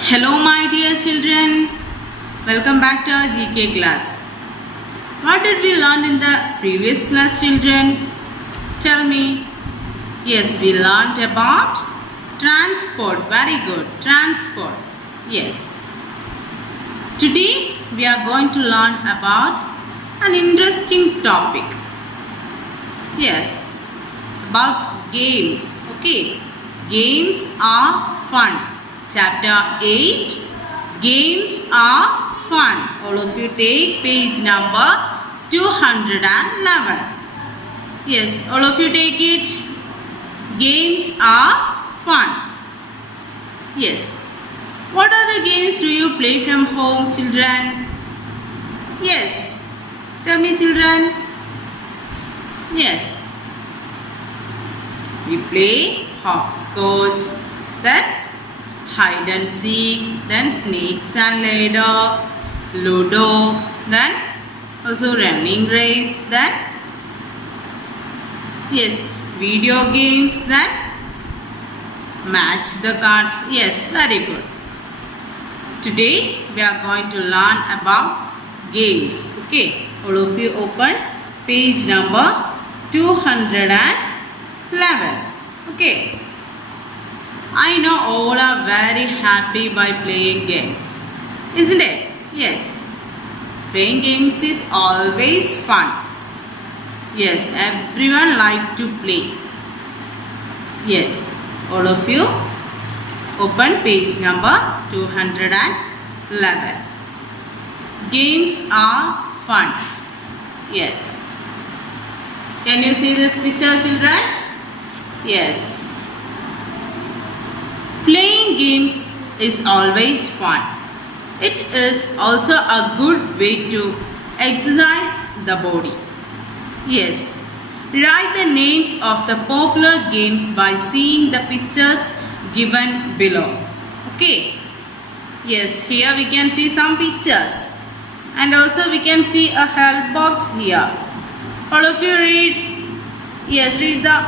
Hello my dear children, welcome back to our GK class. What did we learn in the previous class, children? Tell me. Yes, we learned about transport. Very good, transport. Yes. Today we are going to learn about an interesting topic. Yes, about games. Okay, games are fun. Chapter 8, Games are fun. All of you take page number 211. Yes, all of you take it. Games are fun. Yes. What are the games do you play from home, children? Yes. Tell me, children. Yes. We play hopscotch, then hide and seek, then snakes and ladder, ludo, then also running race, then yes, video games, then match the cards. Yes, very good. Today we are going to learn about games. Okay, all of you open page number 211. Okay. I know all are very happy by playing games, isn't it? Yes. Playing games is always fun. Yes, everyone like to play. Yes, all of you open page number 211. Games are fun. Yes. Can you see this picture, children? Yes. Playing games is always fun. It is also a good way to exercise the body. Yes. Write the names of the popular games by seeing the pictures given below. Okay. Yes, here we can see some pictures. And also we can see a help box here. All of you read. Yes, read the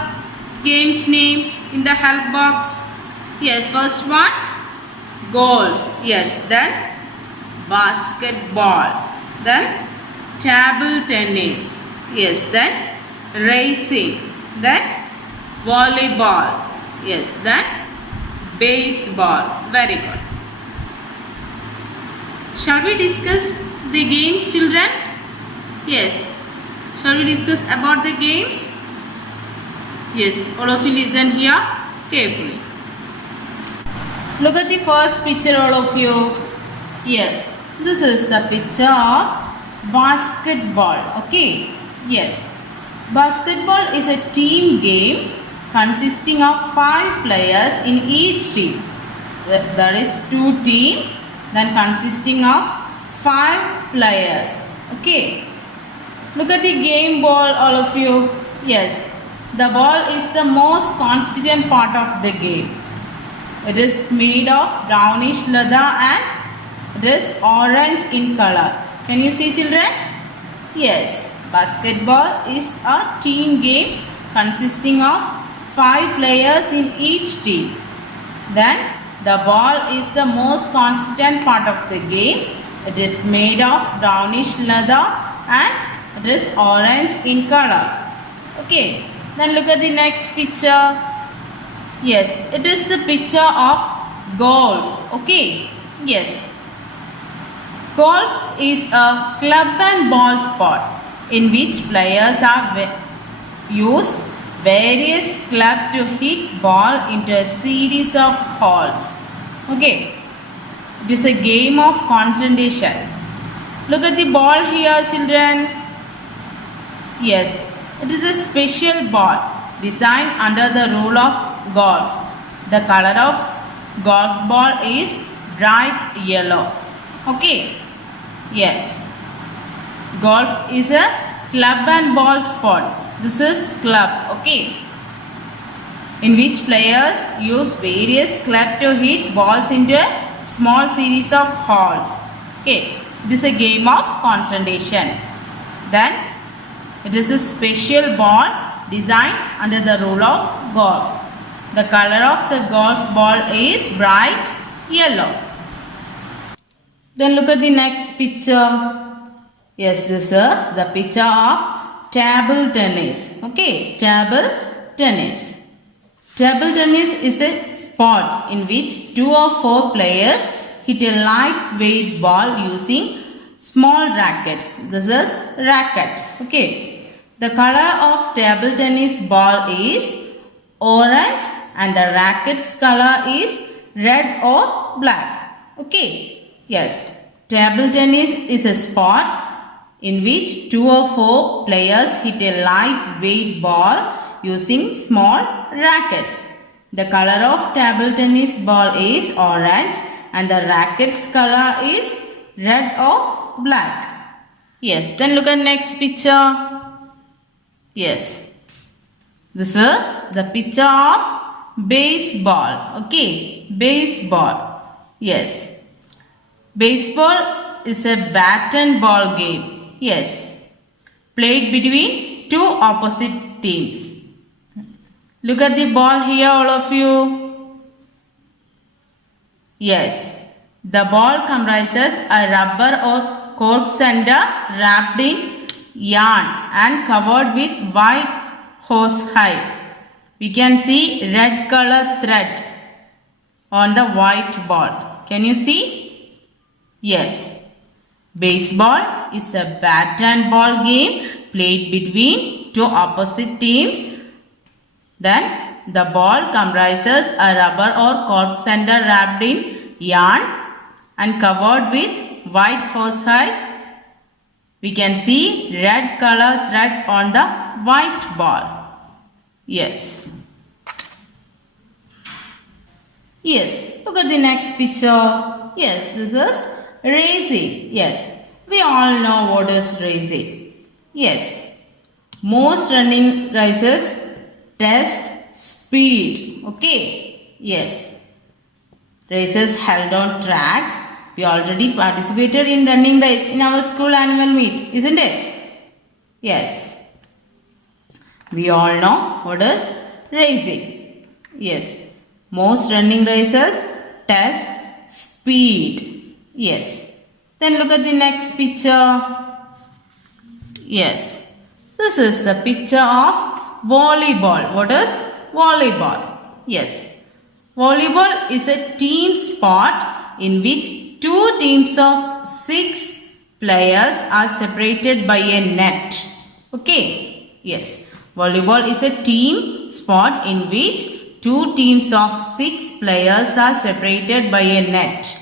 game's name in the help box. Yes, first one, golf. Yes, then basketball. Then table tennis. Yes, then racing. Then volleyball. Yes, then baseball. Very good. Shall we discuss the games, children? Yes. Shall we discuss about the games? Yes, all of you listen here carefully. Look at the first picture, all of you. Yes, this is the picture of basketball. Okay. Yes. Basketball is a team game consisting of 5 players in each team. There is 2 teams, then consisting of 5 players. Okay. Look at the game ball, all of you. Yes. The ball is the most constituent part of the game. It is made of brownish leather and it is orange in color. Can you see, children? Yes. Basketball is a team game consisting of 5 players in each team. Then the ball is the most constant part of the game. It is made of brownish leather and it is orange in color. Okay. Then look at the next picture. Yes, it is the picture of golf. Okay. Yes. Golf is a club and ball sport in which players use various clubs to hit ball into a series of holes. Okay. It is a game of concentration. Look at the ball here, children. Yes. It is a special ball designed under the rule of golf. The color of golf ball is bright yellow. Okay. Yes. Golf is a club and ball sport. This is club. Okay. In which players use various clubs to hit balls into a small series of holes. Okay. It is a game of concentration. Then it is a special ball designed under the rule of golf. The color of the golf ball is bright yellow. Then look at the next picture. Yes, this is the picture of table tennis. Okay, table tennis. Table tennis is a sport in which 2 or 4 players hit a lightweight ball using small rackets. This is racket. Okay. The color of table tennis ball is orange and the racket's color is red or black. Okay. Yes. Table tennis is a sport in which 2 or 4 players hit a lightweight ball using small rackets. The color of table tennis ball is orange and the racket's color is red or black. Yes, then look at next picture. Yes, this is the picture of baseball. Okay, baseball. Yes, baseball is a bat and ball game. Yes, played between 2 opposite teams. Look at the ball here, all of you. Yes, the ball comprises a rubber or cork center wrapped in yarn and covered with white horsehide. We can see red color thread on the white ball. Can you see? Yes. Baseball is a bat and ball game played between 2 opposite teams. Then the ball comprises a rubber or cork center wrapped in yarn and covered with white horsehide. We can see red color thread on the white ball. Yes. Yes, look at the next picture. Yes, this is racing. Yes, we all know what is racing. Yes, most running races test speed. Okay. Yes. Races held on tracks. We already participated in running race in our school annual meet, isn't it? Yes. We all know what is racing. Yes. Most running races test speed. Yes. Then look at the next picture. Yes. This is the picture of volleyball. What is volleyball? Yes. Volleyball is a team sport in which 2 teams of 6 players are separated by a net. Okay. Yes. Volleyball is a team sport in which 2 teams of 6 players are separated by a net.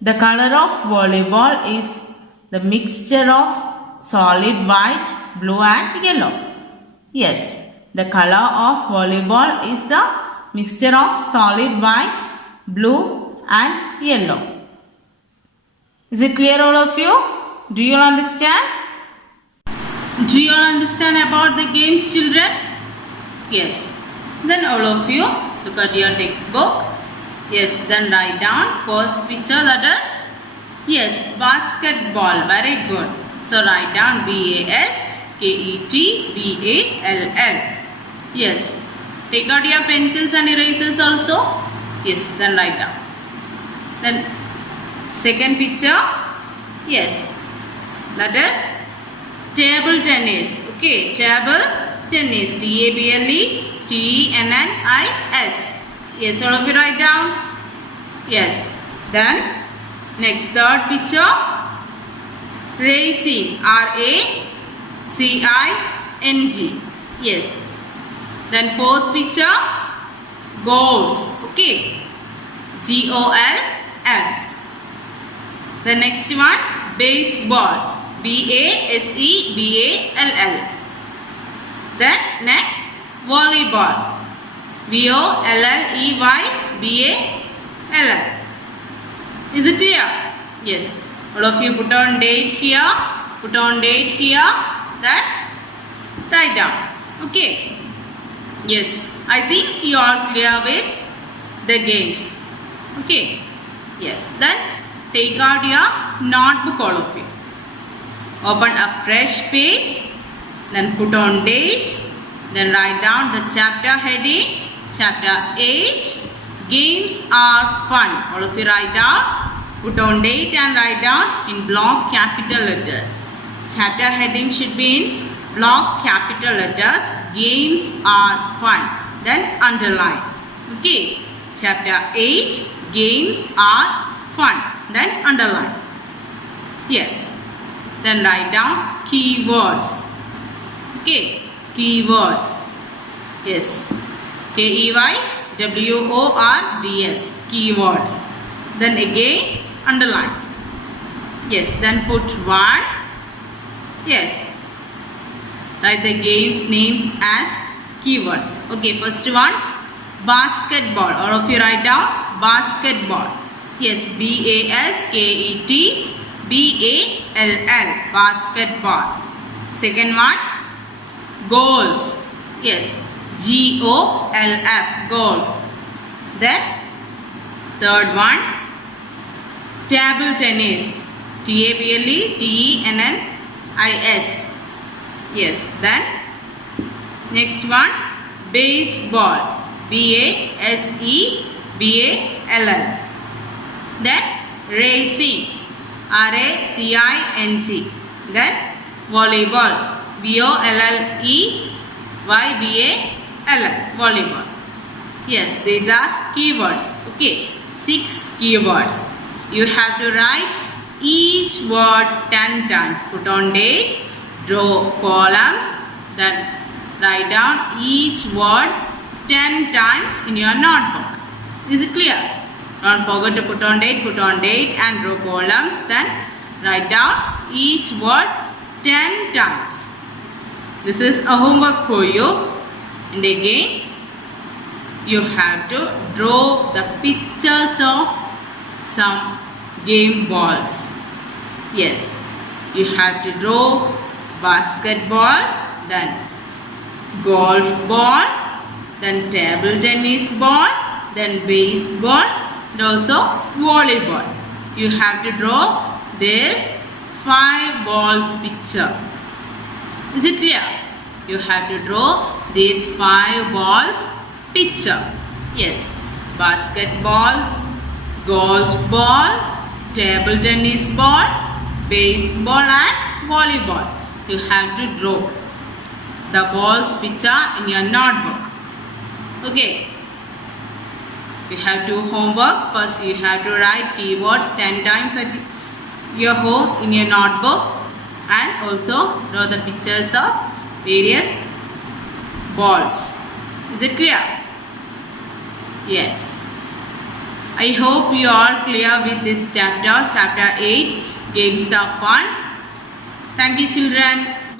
The color of volleyball is the mixture of solid white, blue and yellow. Yes, the color of volleyball is the mixture of solid white, blue and yellow. Is it clear, all of you? Do you all understand? Do you all understand about the games, children? Yes. Then all of you look at your textbook. Yes, then write down first picture, that is, yes, basketball. Very good. So write down BASKETBALL. Yes. Take out your pencils and erasers also. Yes, then write down. Then second picture. Yes. That is table tennis. Okay, table tennis. TABLE TENNIS. Yes, all of you write down. Yes. Then next third picture. Racing. RACING. Yes. Then fourth picture. Golf. Okay. GOLF. The next one. Baseball. BASEBALL. Then next. Volleyball. VOLLEYBALL. Is it clear? Yes. All of you put on date here. Put on date here. Then write down. Okay. Yes. I think you are clear with the games. Okay. Yes. Then take out your notebook, all of you. Open a fresh page. Then put on date. Then write down the chapter heading. Chapter 8. Games are fun. All of you write down. Put on date and write down in block capital letters. Chapter heading should be in block capital letters. Games are fun. Then underline. Okay. Chapter 8. Games are fun. Then underline. Yes. Then write down keywords. Okay. Keywords. Yes. Keywords. Keywords. Then again underline. Yes. Then put 1. Yes. Write the game's names as keywords. Okay. First one. Basketball. All of you write down basketball. Yes. BASKETBALL. Basketball. Second one. Golf. Yes. GOLF. Golf. Then third one. Table tennis. TABLETENNIS. Yes. Then next one. Baseball. BASEBALL. Then racing. RACING. Then volleyball. VOLLEYBALL. Volleyball. Yes, these are keywords. Okay, 6 keywords. You have to write each word 10 times. Put on date, draw columns, then write down each word 10 times in your notebook. Is it clear? Don't forget to put on date and draw columns, then write down each word 10 times. This is a homework for you. And again, you have to draw the pictures of some game balls. Yes, you have to draw basketball, then golf ball, then table tennis ball, then baseball, and also volleyball. You have to draw this 5 balls picture. Is it clear? You have to draw these 5 balls picture. Yes, basketball, golf ball, table tennis ball, baseball and volleyball. You have to draw the balls picture in your notebook. Okay. You have to homework. First you have to write keywords 10 times at your home in your notebook, and also draw the pictures of various balls. Is it clear? Yes. I hope you are clear with this chapter, chapter 8, games are fun. Thank you, children.